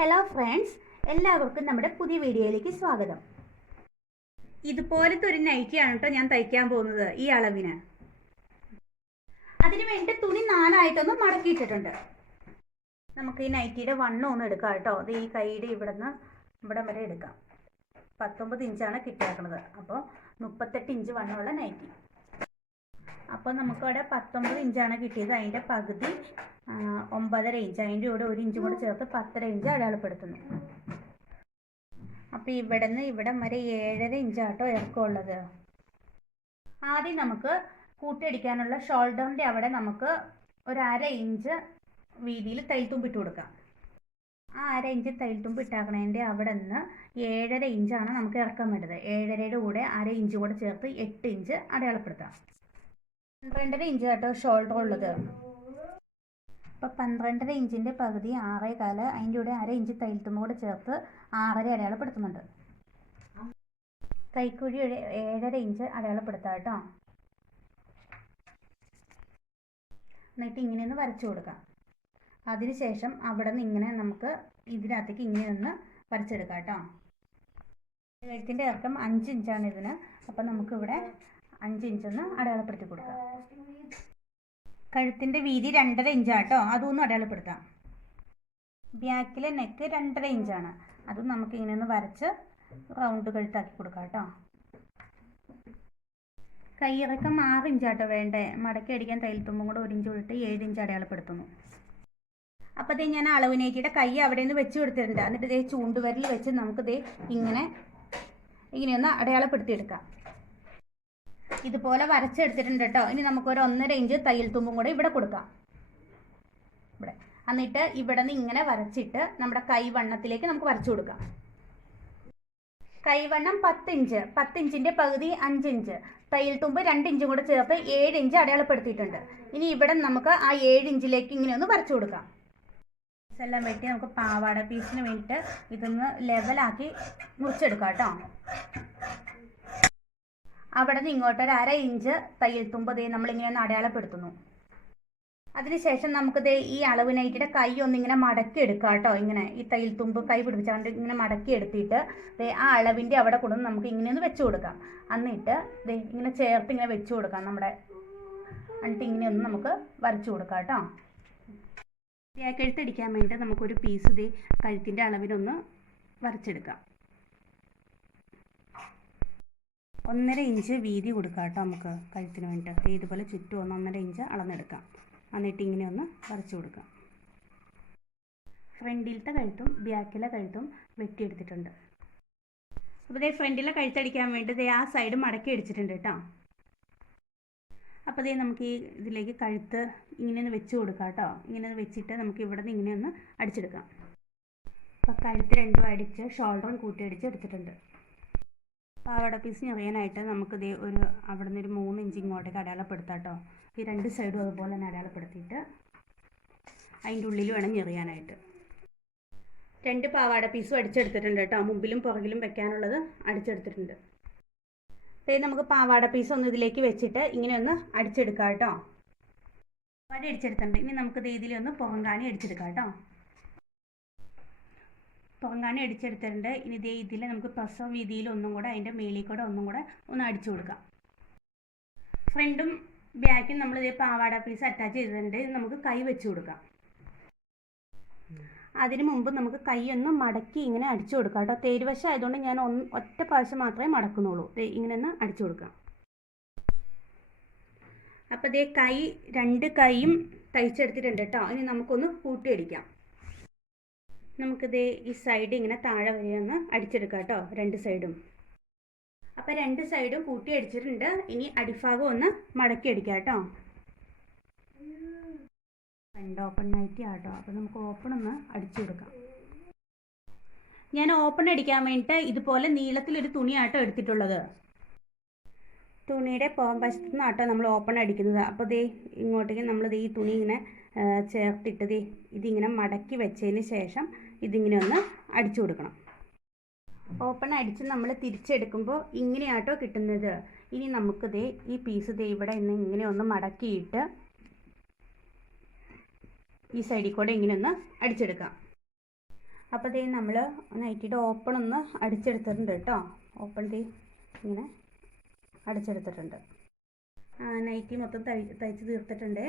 Hello friends, എല്ലാവർക്കും നമ്മുടെ പുതിയ വീഡിയോയിലേക്ക് സ്വാഗതം. ഇതുപോലത്തെ ഒരു നൈറ്റിയാണ് കേട്ടോ ഞാൻ തയ്ക്കാൻ പോകുന്നത്. ഈ അളവിന് അതിന് വേണ്ടി തുണി 4 ആയിട്ടൊന്ന് മടക്കിയിട്ടിട്ടുണ്ട്. നമുക്ക് ഈ നൈറ്റിയുടെ വണ്ണം ഒന്ന് എടുക്കാം കേട്ടോ. അത് ഈ കൈയുടെ ഇവിടെ വരെ എടുക്കാം. 19 ഇഞ്ചാണ് കിട്ടിയേക്കുന്നത്. അപ്പോൾ 38 ഇഞ്ച് വണ്ണമുള്ള നൈറ്റി. അപ്പോൾ നമുക്കവിടെ 19 ഇഞ്ചാണ് കിട്ടിയത്. അതിൻ്റെ പകുതി 9.5 ഇഞ്ച്, അതിൻ്റെ കൂടെ 1 ഇഞ്ച് കൂടെ ചേർത്ത് 10.5 ഇഞ്ച് അടയാളപ്പെടുത്തുന്നു. അപ്പോൾ ഇവിടെ നിന്ന് ഇവിടം വരെ 7.5 ഇഞ്ചാട്ടോ ഇറക്കമുള്ളത്. ആദ്യം നമുക്ക് കൂട്ടിയടിക്കാനുള്ള ഷോൾഡറിൻ്റെ അവിടെ നമുക്ക് ഒരു 1/2 ഇഞ്ച് വീതിയിൽ തയ്യൽത്തുമ്പ് ഇട്ട് കൊടുക്കാം. ആ 1/2 ഇഞ്ച് തയ്യൽത്തുമ്പ് ഇട്ടാക്കണതിൻ്റെ അവിടെ നിന്ന് 7.5 ഇഞ്ചാണ് നമുക്ക് ഇറക്കാൻ വേണ്ടത്. 7.5യുടെ കൂടെ 1/2 ഇഞ്ച് കൂടെ ചേർത്ത് 8 ഇഞ്ച് അടയാളപ്പെടുത്താം. 12.5 ഇഞ്ച് കേട്ടോ ഷോൾഡർ ഉള്ളത്. അപ്പോൾ 12.5 ഇഞ്ചിൻ്റെ പകുതി 6.25, അതിൻ്റെ കൂടെ 1/2 ഇഞ്ച് തയ്യൽത്തുമ്പ് കൂടെ ചേർത്ത് 6.5 അടയാളപ്പെടുത്തുന്നുണ്ട്. കൈക്കുഴി 7.5 ഇഞ്ച് അടയാളപ്പെടുത്താം കേട്ടോ. എന്നിട്ട് ഇങ്ങനെ ഒന്ന് വരച്ചു കൊടുക്കാം. അതിനുശേഷം അവിടെ നിന്ന് ഇങ്ങനെ നമുക്ക് ഇതിനകത്തേക്ക് ഇങ്ങനെ ഒന്ന് വരച്ചെടുക്കാം കേട്ടോ. കഴുത്തിൻ്റെ ഇറക്കം 5 ഇഞ്ചാണ് ഇതിന്. അപ്പം നമുക്കിവിടെ 5 ഇഞ്ചൊന്ന് അടയാളപ്പെടുത്തി കൊടുക്കാം. കഴുത്തിൻ്റെ വീതി 2.5 ഇഞ്ചാട്ടോ, അതൊന്നും അടയാളപ്പെടുത്താം. ബാക്കിലെ നെക്ക് 2.5 ഇഞ്ചാണ്. അതും നമുക്ക് ഇങ്ങനെ ഒന്ന് വരച്ച് റൗണ്ട് കഴുത്താക്കി കൊടുക്കാം കേട്ടോ. കൈയിറക്കം 6 ഇഞ്ചാട്ടോ വേണ്ടേ. മടക്കി അടിക്കാൻ തയ്യൽത്തുമ്പും കൂടെ 1 ഇഞ്ച് കൊടുത്ത് 7 ഇഞ്ച് അടയാളപ്പെടുത്തുന്നു. അപ്പോൾ ഞാൻ അളവ് നൈറ്റിയുടെ കൈ അവിടെ നിന്ന് വെച്ച് കൊടുത്തിട്ടുണ്ട്. എന്നിട്ട് ചൂണ്ടുവിരൽ വെച്ച് നമുക്ക് ഇങ്ങനെയൊന്ന് അടയാളപ്പെടുത്തിയെടുക്കാം. ഇതുപോലെ വരച്ചെടുത്തിട്ടുണ്ട് കേട്ടോ. ഇനി നമുക്കൊരു 1.5 ഇഞ്ച് തയ്യൽത്തുമ്പും കൂടെ ഇവിടെ കൊടുക്കാം. ഇവിടെ എന്നിട്ട് ഇവിടെ നിന്ന് ഇങ്ങനെ വരച്ചിട്ട് നമ്മുടെ കൈവണ്ണത്തിലേക്ക് നമുക്ക് വരച്ചു കൊടുക്കാം. കൈവണ്ണം 10 ഇഞ്ച്, 10 ഇഞ്ചിൻ്റെ പകുതി 5 ഇഞ്ച്, തയ്യൽത്തുമ്പ് 2 ഇഞ്ചും കൂടെ ചേർത്ത് 7 ഇഞ്ച് അടയാളപ്പെടുത്തിയിട്ടുണ്ട്. ഇനി ഇവിടെ നമുക്ക് ആ 7 ഇഞ്ചിലേക്ക് ഇങ്ങനെ ഒന്ന് വരച്ചു കൊടുക്കാം. എല്ലാം വെട്ടി നമുക്ക് പാവാട പീസിന് വേണ്ടിയിട്ട് ഇതൊന്ന് ലെവലാക്കി മുറിച്ചെടുക്കാം കേട്ടോ. അവിടെ നിന്ന് ഇങ്ങോട്ട് ഒരു 1/2 ഇഞ്ച് തയ്യൽത്തുമ്പ് നമ്മളിങ്ങനെ ഒന്ന് അടയാളപ്പെടുത്തുന്നു. അതിനുശേഷം നമുക്ക് ഈ അളവ് നൈറ്റിയുടെ കൈ ഒന്നിങ്ങനെ മടക്കി എടുക്കാം കേട്ടോ. ഇങ്ങനെ ഈ തയ്യൽത്തുമ്പ് കൈ പിടിപ്പിച്ചാണ്ട് ഇങ്ങനെ മടക്കി എടുത്തിട്ട് ആ അളവിൻ്റെ അവിടെ കൊണ്ടു നമുക്ക് ഇങ്ങനെ ഒന്ന് വെച്ച് കൊടുക്കാം. എന്നിട്ട് ഇങ്ങനെ ചേർത്ത് ഇങ്ങനെ വെച്ച് കൊടുക്കാം എന്നിട്ട് ഇങ്ങനെയൊന്ന് നമുക്ക് വരച്ചു കൊടുക്കാം കേട്ടോ. കഴുത്തടിക്കാൻ വേണ്ടിയിട്ട് നമുക്കൊരു പീസ് കഴുത്തിൻ്റെ അളവിനൊന്ന് വരച്ചെടുക്കാം. 1.5 ഇഞ്ച് വീതി കൊടുക്കാം കേട്ടോ നമുക്ക് കഴുത്തിന് വേണ്ടിയിട്ട്. ഇതുപോലെ ചുറ്റും 1.5 ഇഞ്ച് അളന്നെടുക്കാം. എന്നിട്ട് ഇങ്ങനെ ഒന്ന് വരച്ചു കൊടുക്കാം. ഫ്രണ്ടിലത്തെ കഴുത്തും ബാക്കിലെ കഴുത്തും വെട്ടിയെടുത്തിട്ടുണ്ട്. അപ്പോൾ ഫ്രണ്ടിലെ കഴുത്തടിക്കാൻ വേണ്ടി ആ സൈഡ് മടക്കി അടിച്ചിട്ടുണ്ട് കേട്ടോ. അപ്പോൾ നമുക്ക് ഈ ഇതിലേക്ക് കഴുത്ത് ഇങ്ങനെ ഒന്ന് വെച്ച് കൊടുക്കാം കേട്ടോ. ഇങ്ങനെ ഒന്ന് വെച്ചിട്ട് നമുക്ക് ഇവിടെ നിന്ന് ഇങ്ങനെ ഒന്ന് അടിച്ചെടുക്കാം. അപ്പോൾ കഴുത്ത് രണ്ടും അടിച്ച് ഷോൾഡറും കൂട്ടി അടിച്ച് എടുത്തിട്ടുണ്ട്. പാവാട പീസ് ഞെറിയാനായിട്ട് നമുക്ക് അവിടെ നിന്ന് ഒരു 3 ഇഞ്ച് ഇങ്ങോട്ടേക്ക് അടയാളപ്പെടുത്താം കേട്ടോ. ഈ 2 സൈഡും അതുപോലെ തന്നെ അടയാളപ്പെടുത്തിയിട്ട് അതിൻ്റെ ഉള്ളിൽ വേണം ഞെറിയാനായിട്ട്. 2 പാവാട പീസും അടിച്ചെടുത്തിട്ടുണ്ട് കേട്ടോ. മുമ്പിലും പുറകിലും വെക്കാനുള്ളത് അടിച്ചെടുത്തിട്ടുണ്ട്. നമുക്ക് പാവാട പീസ് ഒന്ന് ഇതിലേക്ക് വെച്ചിട്ട് ഇങ്ങനെ ഒന്ന് അടിച്ചെടുക്കാം കേട്ടോ. പാവാട അടിച്ചെടുത്തിട്ടുണ്ട്. ഇനി നമുക്ക് ഇതിലൊന്ന് പുറങ്കാണി അടിച്ചെടുക്കാം കേട്ടോ. പുറങ്കാണി അടിച്ചെടുത്തിട്ടുണ്ട്. ഇനി ഇതിൽ നമുക്ക് പ്രസവ വീതിയിൽ ഒന്നും കൂടെ അതിൻ്റെ മേളിൽ കൂടെ ഒന്നും കൂടെ ഒന്ന് അടിച്ചു കൊടുക്കാം. ഫ്രണ്ടും ബാക്കും നമ്മൾ പാവാട പീസ് അറ്റാച്ച് ചെയ്തിട്ടുണ്ട്. നമുക്ക് കൈ വെച്ച് കൊടുക്കാം. അതിന് മുമ്പ് നമുക്ക് കൈ ഒന്ന് മടക്കി ഇങ്ങനെ അടിച്ചു കൊടുക്കാം കേട്ടോ. തേരുവശം ആയതുകൊണ്ട് ഞാൻ ഒറ്റ പ്രാവശ്യം മാത്രമേ മടക്കുന്നുള്ളൂ. ഇങ്ങനെ ഒന്ന് അടിച്ചു കൊടുക്കാം. അപ്പോൾ കൈ 2 കൈയും തയ്ച്ചെടുത്തിട്ടുണ്ട് കേട്ടോ. ഇനി നമുക്കൊന്ന് കൂട്ടിയടിക്കാം. നമുക്കിത് ഈ സൈഡ് ഇങ്ങനെ താഴെ വരെ ഒന്ന് അടിച്ചെടുക്കാം കേട്ടോ, 2 സൈഡും. അപ്പോൾ 2 സൈഡും കൂട്ടി അടിച്ചിട്ടുണ്ട്. ഇനി അടിഭാഗം ഒന്ന് മടക്കി അടിക്കാം കേട്ടോ. ഫ്രണ്ട് ഓപ്പൺ നൈറ്റി ആട്ടോ. അപ്പോൾ നമുക്ക് ഓപ്പൺ ഒന്ന് അടിച്ചു കൊടുക്കാം. ഞാൻ ഓപ്പൺ അടിക്കാൻ വേണ്ടിയിട്ട് ഇതുപോലെ നീളത്തിലൊരു തുണിയാട്ടോ എടുത്തിട്ടുള്ളത്. തുണിയുടെ പുറം വശത്തു നിന്നാട്ടോ നമ്മൾ ഓപ്പൺ അടിക്കുന്നത്. അപ്പോൾ ഇങ്ങോട്ടേക്ക് നമ്മൾ ഈ തുണി ഇങ്ങനെ ചേർത്തിട്ട് ഇതിങ്ങനെ മടക്കി വെച്ചതിന് ശേഷം ഇതിങ്ങനെ ഒന്ന് അടിച്ചു കൊടുക്കണം. ഓപ്പൺ അടിച്ച് നമ്മൾ തിരിച്ചെടുക്കുമ്പോൾ ഇങ്ങനെയാട്ടോ കിട്ടുന്നത്. ഇനി നമുക്ക് ഈ പീസ് ഇവിടെ നിന്ന് ഇങ്ങനെ ഒന്ന് മടക്കിയിട്ട് ഈ സൈഡിൽ കൂടെ ഇങ്ങനെ ഒന്ന് അടിച്ചെടുക്കാം. അപ്പോൾ ദേ നമ്മൾ നൈറ്റിയുടെ ഓപ്പൺ ഒന്ന് അടിച്ചെടുത്തിട്ടുണ്ട് കേട്ടോ. ഓപ്പൺ ദേ ഇങ്ങനെ അടിച്ചെടുത്തിട്ടുണ്ട്. നൈറ്റി മൊത്തം തയ്ച്ച് തീർത്തിട്ടുണ്ട്.